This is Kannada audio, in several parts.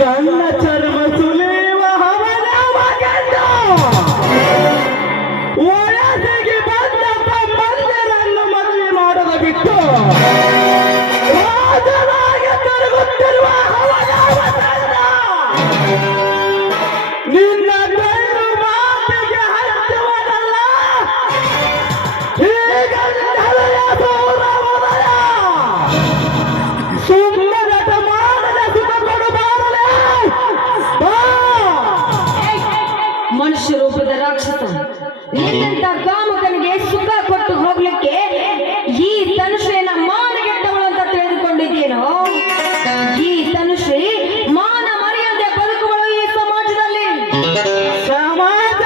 ನನ್ನ ಚರ್ಮ ಸುಲಿಯುವ ವಯಸ್ಸಿಗೆ ಬಂದ ತಮ್ಮಂದಿರನ್ನು ಮದುವೆ ಮಾಡಲು ಬಿಟ್ಟು ರಾಜನಾಗಿ ತಿರುಗುತ್ತಿರುವ ನಿನ್ನ ಕಣ್ಣು ಮಾತಿಗೆ ಹಚ್ಚುವುದಲ್ಲ ಈಗ ಸೌರವದಯ ಸುಮ್ಮನಟ ಮಾಡದ ಸುಖ ಕೊಡಬಾರದೆ ಮನುಷ್ಯ ರೂಪದ ರಾಕ್ಷಸ ನಿನ್ನಂತ ಕಾಮಕನಿಗೆ ಸುಖ ಕೊಟ್ಟು ಹೋಗ್ಲಿಕ್ಕೆ ಈ ತನುಶ್ರೀನ ಮಾನಗೆಟ್ಟವಳು ಅಂತ ತಿಳಿದುಕೊಂಡಿದ್ದೇನೋ ಈ ತನುಶ್ರೀ ಮಾನ ಮರ್ಯಾದೆ ಬದುಕುವಳು ಈ ಸಮಾಜದಲ್ಲಿ ಸಮಾಜ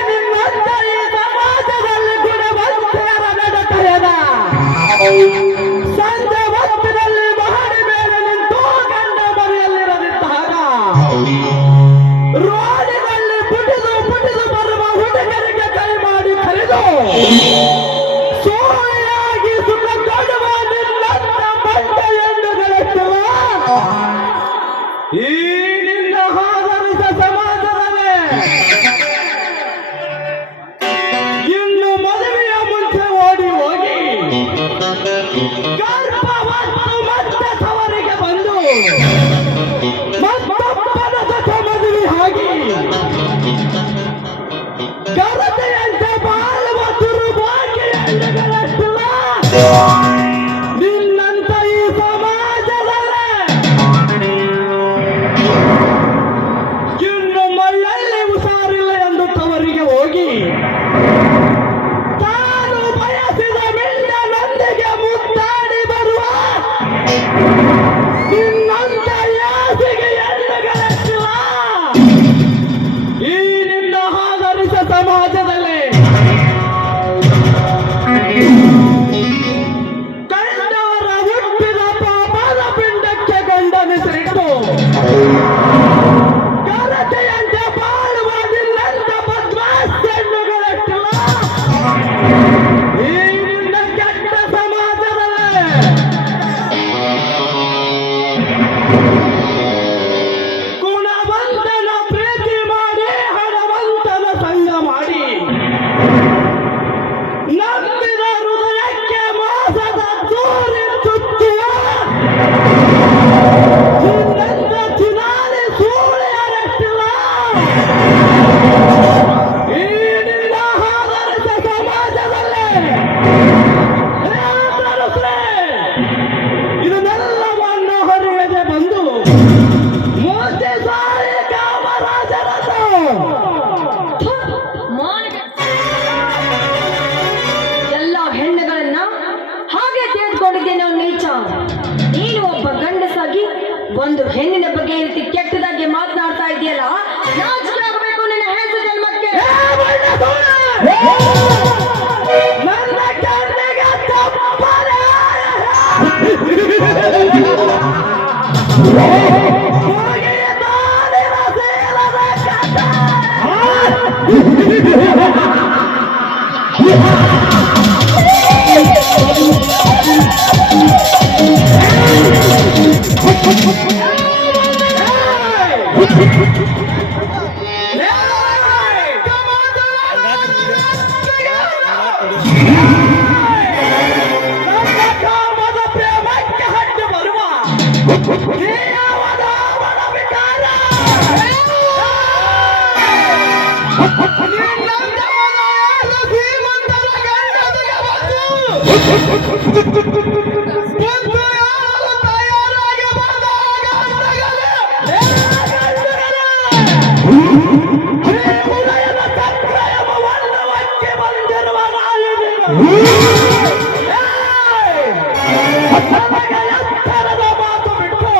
ನಿನ್ನಂತ ಈ ಸಮಾಜದಲ್ಲಿ ಗುಣವಂತರ ನಡತೆಯದ ಸಂಜೆ ಹೊತ್ತಿನಲ್ಲಿ ಮಹಡಿ ಮೇಲೆ ನಿಂತು ಗಂಡ ಮನೆಯಲ್ಲಿರದಿದ್ದಾಗ ರೋಡಿನಲ್ಲಿ ಪುಟಿದು ಪುಟಿದು ಬರುವ ಹುಡುಗರಿಗೆ ಕೈ ಮಾಡಿ ಕರೆದು ಸೋಯಾಗಿ ಸುಖ ಕೊಡುವ ನಿನ್ನಂತ ಬಂದ ಹೆಣ್ಣುಗಳೆತ್ತುವ ಈ ನಿನ್ನ ಆಧರಿತ ಸಮಾಜದಲ್ಲಿ ಇನ್ನು ಮದುವೆಯ ಮುಂಚೆ ಓಡಿ ಹೋಗಿ ಗರ್ಭವತ್ತು ಮತ್ತೆ ಸವರಿಗೆ ಬಂದು ಮತ್ತೊಬ್ಬನ ಜೊತೆ ಮದುವೆ ಆಗಿ ಗರತೆಯಂತೆ ಬಾಳುವ ದುರ್ಭಾಗ್ಯ ಹೆಣ್ಣುಗಳೆತ್ತುವ ನಿನ್ನಂತ ಈ ಸಮಾಜದಲ್ಲಿ ಇನ್ನು ಮೈಯಲ್ಲಿ ಹುಷಾರಿಲ್ಲ ಎಂದು ತವರಿಗೆ ಹೋಗಿ ತಾನು ಬಯಸಿದ ಮಿಂಡನೊಂದಿಗೆ ಮುತ್ತಾಡಿ ಬರುವ ನಿನ್ನಂತ ಯಾಸಿಗೆ ಹೆಣ್ಣುಗಳೆತ್ತುವ ಈ ನಿನ್ನ ಆಧರಿತ ಸಮಾಜದಲ್ಲಿ ಕಂಡವರ ಹುಟ್ಟಿದ ಪಾಪದ ಪಿಂಡಕ್ಕೆ ಗಂಡನಿಸಿಟ್ಟು ಗರತೆಯಂತೆ ಬಾಳುವ ನಿನ್ನಂತ ಬದ್ಮಾಸ್ ಹೆಣ್ಣುಗಳೆತ್ತುವ ಈ ನಿನ್ನ ಕೆಟ್ಟ ಸಮಾಜದಲ್ಲಿ ಗುಣವಂತನ ಪ್ರೀತಿ ಮಾಡಿ ಹಣವಂತನ ಸಂಗ ಮಾಡಿ ನಂಬಿದ ಹೃದಯಕ್ಕೆ ಮೋಸದ ದೂರಿ ಚುಚ್ಚುವ ನಿನ್ನಂತ ಚಿನಾರಿ ಸೂಳೆಯರೆತ್ತಿಲ್ಲ ಈ ನಿನ್ನ ಆಧರಿತ ಸಮಾಜದಲ್ಲಿ ಇದನ್ನೆಲ್ಲವನ್ನು ಹೊರಗೆ ಬಂದು ಮೋದಿ ಸಾಯಿ ಕಾಮರಾಜರನ್ನು ಎಲ್ಲ ಹೆಣ್ಣುಗಳನ್ನ ಹಾಗೆ ತಿಳಿದುಕೊಂಡಿದ್ದೇನೆ ನೀಚ ನೀನು ಒಬ್ಬ ಗಂಡಸಾಗಿ ಒಂದು ಹೆಣ್ಣಿನ ಬಗ್ಗೆ ಈ ರೀತಿ ಕೆಟ್ಟದಾಗಿ ಮಾತನಾಡ್ತಾ ಇದೆಯಲ್ಲ ನಾಚಿಕೆ ಆಗಬೇಕು ನಿನ್ನ ಹೆಸರು ಜನ್ಮಕ್ಕೆ ನನ್ನ ಕಣ್ಣಿಗೆ ತಪ್ಪನೆ ಕಾಮದ ಪ್ರೇಮಕ್ಕೆ ಹಟ್ಟು ಬರುವ ಎಂದು ಯಾರು ತಯಾರಾಗಿ ಬಂದಾಗ ನಗಲೆ, ನಗಲೆ. ಈ ಉದಯದ ಚಕ್ರ ಎಂಬ ವರ್ಣವಕ್ಕೆ ಬಂದಿರುವ ನಾಯಿಗಳು. ನನಗೆ ಎತ್ತರದ ಮಾತು ಬಿಟ್ಟು